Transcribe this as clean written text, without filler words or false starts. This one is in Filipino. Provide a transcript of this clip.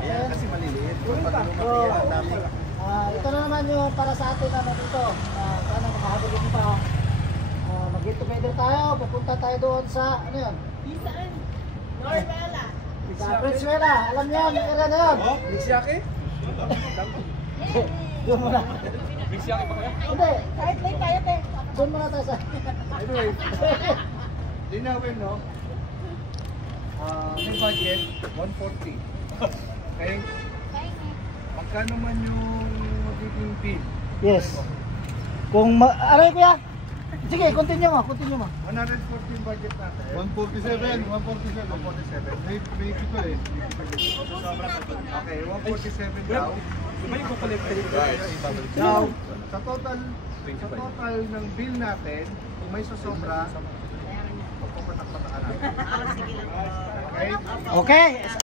Ayan, kasi maliliit. Ito na naman yung para sa atin naman dito. Sana makahabilin pa. Mag-get together tayo. Pupunta tayo doon sa, ano yun? Saan? Norvela. Sa Princevela. Alam niyo yun, yung area na yun. Bisyake? Doon muna. Bisyake pa kaya? Hindi. Kahit late tayo, te. Doon muna tayo sa... Anyway, linawin, no? May budget, 140. Okay? Magkano man yung magiging bill? Yes. Aray kuya. Sige, continue mo. 140 yung budget natin. 147. May ito eh. Okay, 147 daw. Now, sa total ng bill natin, kung may sasobra, magpapatak-patakan natin. Okay? Okay.